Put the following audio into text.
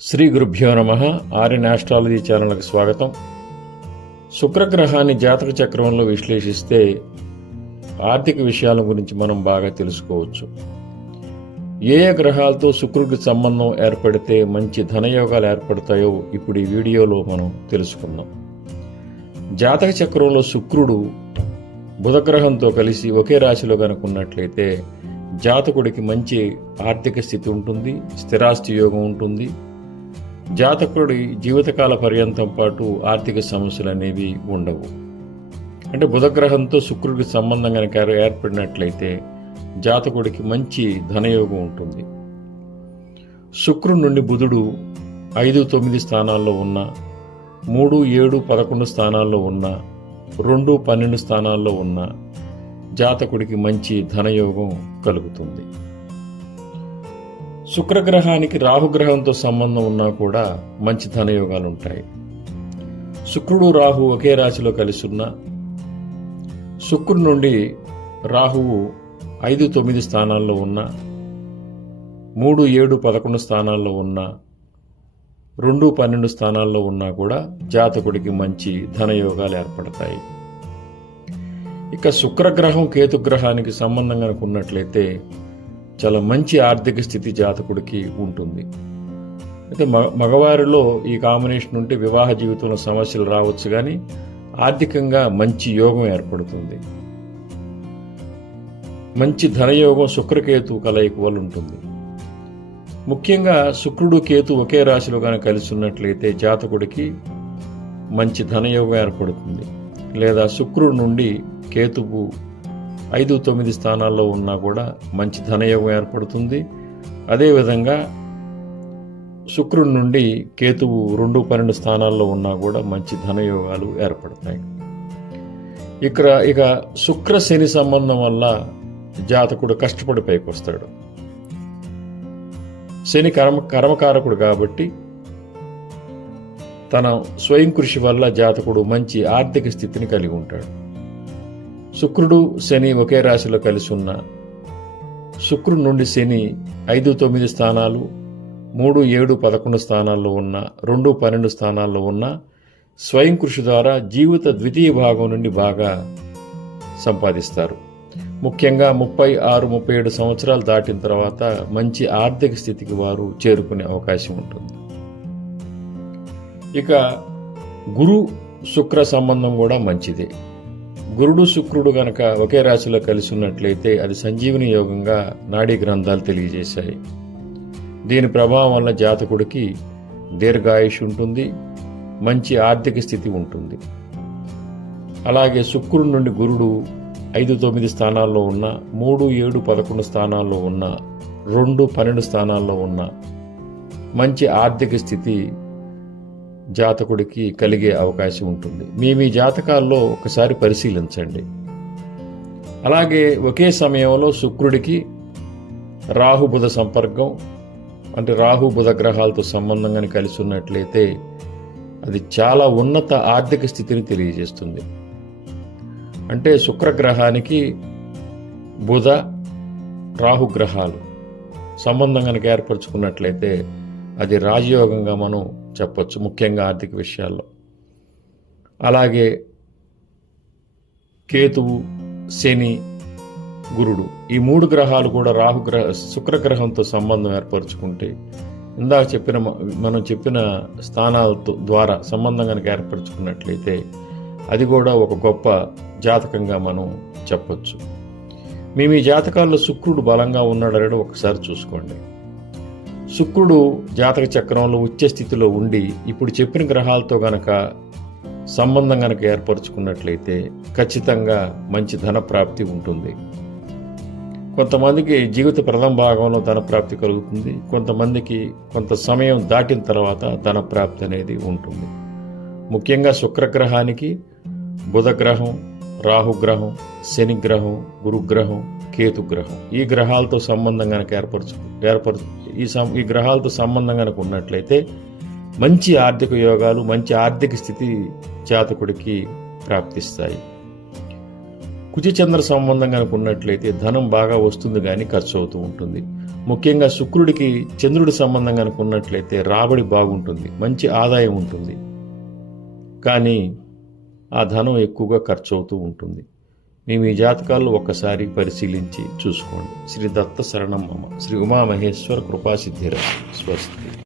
శ్రీ గురుభ్యో నమ. ఆర్యన్ ఆస్ట్రాలజీ ఛానల్కి స్వాగతం. శుక్రగ్రహాన్ని జాతక చక్రంలో విశ్లేషిస్తే ఆర్థిక విషయాల గురించి మనం బాగా తెలుసుకోవచ్చు. ఏ ఏ గ్రహాలతో శుక్రుడికి సంబంధం ఏర్పడితే మంచి ధనయోగాలు ఏర్పడతాయో ఇప్పుడు ఈ వీడియోలో మనం తెలుసుకుందాం. జాతక చక్రంలో శుక్రుడు బుధగ్రహంతో కలిసి ఒకే రాశిలో కనుకున్నట్లయితే జాతకుడికి మంచి ఆర్థిక స్థితి ఉంటుంది స్థిరాస్తి యోగం ఉంటుంది జాతకుడి జీవితకాల పర్యంతం పాటు ఆర్థిక సమస్యలు అనేవి ఉండవు. అంటే బుధగ్రహంతో శుక్రుడికి సంబంధం కనుక ఏర్పడినట్లయితే జాతకుడికి మంచి ధనయోగం ఉంటుంది. శుక్రుడి నుండి బుధుడు ఐదు తొమ్మిది స్థానాల్లో ఉన్న మూడు ఏడు పదకొండు స్థానాల్లో ఉన్న రెండు పన్నెండు స్థానాల్లో ఉన్న జాతకుడికి మంచి ధనయోగం కలుగుతుంది. శుక్రగ్రహానికి రాహుగ్రహంతో సంబంధం ఉన్నా కూడా మంచి ధనయోగాలు ఉంటాయి శుక్రుడు రాహు ఒకే రాశిలో కలిసి ఉన్న శుక్రుడి నుండి రాహువు ఐదు తొమ్మిది స్థానాల్లో ఉన్న మూడు ఏడు పదకొండు స్థానాల్లో ఉన్న రెండు పన్నెండు స్థానాల్లో ఉన్నా కూడా జాతకుడికి మంచి ధనయోగాలు ఏర్పడతాయి. ఇక శుక్రగ్రహం కేతుగ్రహానికి సంబంధం కనుక ఉన్నట్లయితే చాలా మంచి ఆర్థిక స్థితి జాతకుడికి ఉంటుంది. అయితే మగ మగవారిలో ఈ కాంబినేషన్ ఉంటే వివాహ జీవితంలో సమస్యలు రావచ్చు కానీ ఆర్థికంగా మంచి యోగం ఏర్పడుతుంది. మంచి ధనయోగం శుక్రకేతు కలయిక వల్ల ఉంటుంది. ముఖ్యంగా శుక్రుడు కేతు ఒకే రాశిలో కానీ కలిసి ఉన్నట్లయితే జాతకుడికి మంచి ధనయోగం ఏర్పడుతుంది. లేదా శుక్రుడు నుండి కేతువు ఐదు తొమ్మిది స్థానాల్లో ఉన్నా కూడా మంచి ధనయోగం ఏర్పడుతుంది. అదేవిధంగా శుక్రుడి నుండి కేతువు రెండు పన్నెండు స్థానాల్లో ఉన్నా కూడా మంచి ధనయోగాలు ఏర్పడతాయి. ఇక్కడ ఇక శుక్ర శని సంబంధం వల్ల జాతకుడు కష్టపడి పైకి వస్తాడు శని కర్మ కర్మకారకుడు కాబట్టి తన స్వయం కృషి వల్ల జాతకుడు మంచి ఆర్థిక స్థితిని కలిగి ఉంటాడు. శుక్రుడు శని ఒకే రాశిలో కలిసి ఉన్న శుక్రుడి నుండి శని ఐదు తొమ్మిది స్థానాలు మూడు ఏడు పదకొండు స్థానాల్లో ఉన్న రెండు పన్నెండు స్థానాల్లో ఉన్న స్వయం కృషి ద్వారా జీవిత ద్వితీయ భాగం నుండి బాగా సంపాదిస్తారు. ముఖ్యంగా ముప్పై ఆరు ముప్పై ఏడు సంవత్సరాలు దాటిన తర్వాత మంచి ఆర్థిక స్థితికి వారు చేరుకునే అవకాశం ఉంటుంది. ఇక గురు శుక్ర సంబంధం కూడా మంచిదే. గురుడు శుక్రుడు గనక ఒకే రాశిలో కలిసి ఉన్నట్లయితే అది సంజీవని యోగంగా నాడీ గ్రంథాలు తెలియజేశాయి. దీని ప్రభావం వల్ల జాతకుడికి దీర్ఘాయుష్ ఉంటుంది మంచి ఆర్థిక స్థితి ఉంటుంది. అలాగే శుక్రుడి నుండి గురుడు ఐదు తొమ్మిది స్థానాల్లో ఉన్న మూడు ఏడు పదకొండు స్థానాల్లో ఉన్న రెండు పన్నెండు స్థానాల్లో ఉన్న మంచి ఆర్థిక స్థితి జాతకుడికి కలిగే అవకాశం ఉంటుంది. మీ మీ జాతకాల్లో ఒకసారి పరిశీలించండి. అలాగే ఒకే సమయంలో శుక్రుడికి రాహు బుధ సంపర్కం అంటే రాహు బుధ గ్రహాలతో సంబంధంగా కలిసి ఉన్నట్లయితే అది చాలా ఉన్నత ఆర్థిక స్థితిని తెలియజేస్తుంది. అంటే శుక్రగ్రహానికి బుధ రాహు గ్రహాలు సంబంధం కనుక ఏర్పరచుకున్నట్లయితే అది రాజయోగంగా మనం చెప్పొచ్చు ముఖ్యంగా ఆర్థిక విషయాల్లో. అలాగే కేతువు శని గురుడు ఈ మూడు గ్రహాలు కూడా రాహుగ్రహ శుక్రగ్రహంతో సంబంధం ఏర్పరచుకుంటే ఇందాక చెప్పిన మనం చెప్పిన స్థానాలతో ద్వారా సంబంధం కనుక ఏర్పరచుకున్నట్లయితే అది కూడా ఒక గొప్ప జాతకంగా మనం చెప్పొచ్చు. మీ మీ జాతకాల్లో శుక్రుడు బలంగా ఉన్నాడని ఒకసారి చూసుకోండి. శుక్రుడు జాతక చక్రంలో ఉచ్చ స్థితిలో ఉండి ఇప్పుడు చెప్పిన గ్రహాలతో గనక సంబంధం గనక ఏర్పరచుకున్నట్లయితే ఖచ్చితంగా మంచి ధన ప్రాప్తి ఉంటుంది. కొంతమందికి జీవిత ప్రథమ భాగంలో ధన ప్రాప్తి కలుగుతుంది. కొంతమందికి కొంత సమయం దాటిన తర్వాత ధన ప్రాప్తి అనేది ఉంటుంది. ముఖ్యంగా శుక్రగ్రహానికి బుధగ్రహం రాహుగ్రహం శనిగ్రహం గురుగ్రహం కేతుగ్రహం ఈ గ్రహాలతో సంబంధం కనుక ఏర్పరచు ఏర్పరచు ఈ సం ఈ గ్రహాలతో సంబంధం కనుక ఉన్నట్లయితే మంచి ఆర్థిక యోగాలు మంచి ఆర్థిక స్థితి జాతకుడికి ప్రాప్తిస్తాయి. కుజచంద్ర సంబంధం కనుక ఉన్నట్లయితే ధనం బాగా వస్తుంది కానీ ఖర్చు అవుతూ ఉంటుంది. ముఖ్యంగా శుక్రుడికి చంద్రుడి సంబంధం కనుక ఉన్నట్లయితే రాబడి బాగుంటుంది మంచి ఆదాయం ఉంటుంది. కానీ ఆ ధనం ఎక్కువగా ఖర్చు అవుతూ ఉంటుంది. మీ మీ జాతకాలు ఒక్కసారి పరిశీలించి చూసుకోండి. శ్రీ దత్త శరణం మమ. శ్రీ ఉమామహేశ్వర కృపాసిద్ధిర. స్వస్తి.